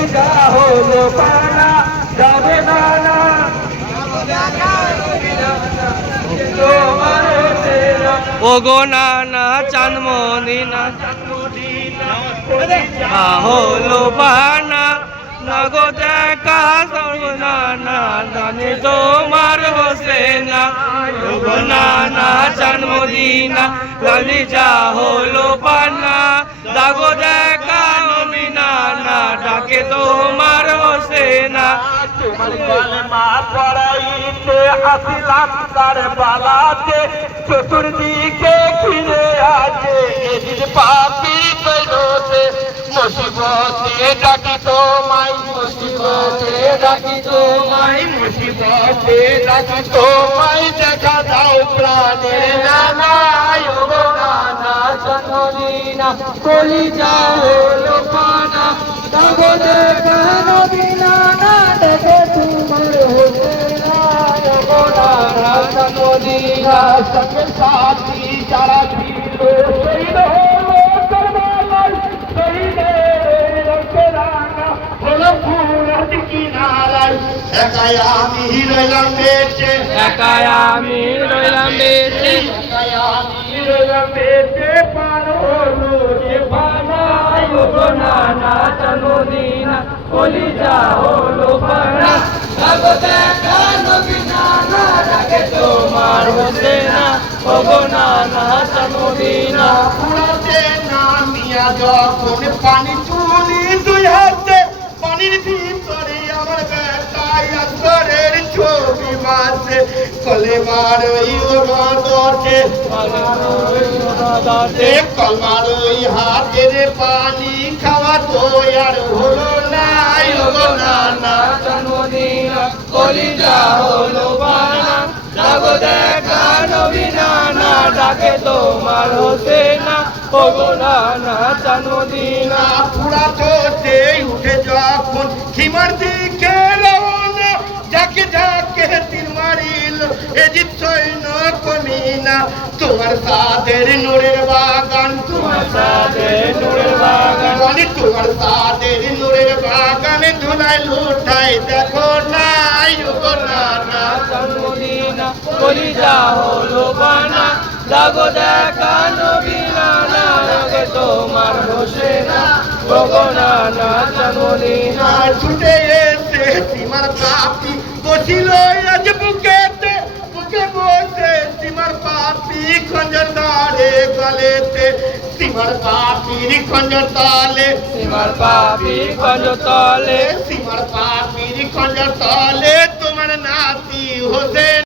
কলিজা হলো পানা যাবে না না তোমার হোসেনা ওগো নানা চাঁদ মদিনা হলো বানা নগো দেখা সর্বনানা জানে তোমার হোসেনা ওগো নানা চাঁদ মদিনা কলিজা হলো পানা দাগো দেখা অমিনানা ডাকে তোমার হোসেনা তোমার কলমা পড়াইতে আসিলাম কারবালাতে চতুর্দিকে ঘিরে আছে এদিন পাপি কইরতে মুসিবতে ডাকি তোমায় মুসিবতে ডাকি তোমায় মুসিবতে ডাকি তোমায় দেখা দাও প্রাণের নানা ওগো নানা জন্মদিনা কলিজা হলো পানা দাগো দেখা নবীনা না দেখে তোমার হোসেনা ওগো নানা জন্মদিনা সঙ্গে সাথী যারা ছিল শহীদ হলো কারবালায় শহীদের রক্তে রাঙা হলো ফুরাত কিনারায় একাই আমি রইলাম বেঁচে একাই আমি রইলাম বেঁচে একাই আমি রইলাম বেঁচে পার হলো যে পানায় ওগো নানা জন্মদিনা কলিজা হলো পানা দাগো দেখা নবীনা না ডাকে তোমার হোসেনা ওগো নানা জন্মদিনা পুরাতে নামিয়া যখন পানি তুলি দুই হাতে পানির ভিতরে আমার বেটাই আসরের ছবি মাসে কলেমার ওই রোদতে কলমার ওই হাতের পানি খাওয়া তো আর হলো না ওগো নানা জন্মদিনা কলিজা হলো বানা দাগো দেখা নবীনা না ডাকে তোমার হোসেনা ওগো নানা জন্মদিনা পুরা তোতে উঠে যখন খিমার দিকে রওনা যাকে যাকে তীর মারিল এজিদ সৈন্য কমিনা তোমার সাদের নূরের বাগান তোমার সাদের নূরের বাগান তোমার সাদের নূরের বাগানে ধুলাই লুঠাই দেখো নাই ওগো নানা জন্মদিনা কলিজা হলো বানা দাগো দেখা নবীনা না ডাকে তোমার হোসেনা ওগো নানা জন্মদিনা ছুটে এসে সীমার পাপি বসিল আজ বুকেতে বুকে বসে সীমার পাপি খঞ্জর ধরে গলেতে সীমার পাপির খঞ্জর তলে সীমার পাপি গঞ্জ তলে সীমার পাপির খঞ্জর তলে তোমার নাতি হোসেন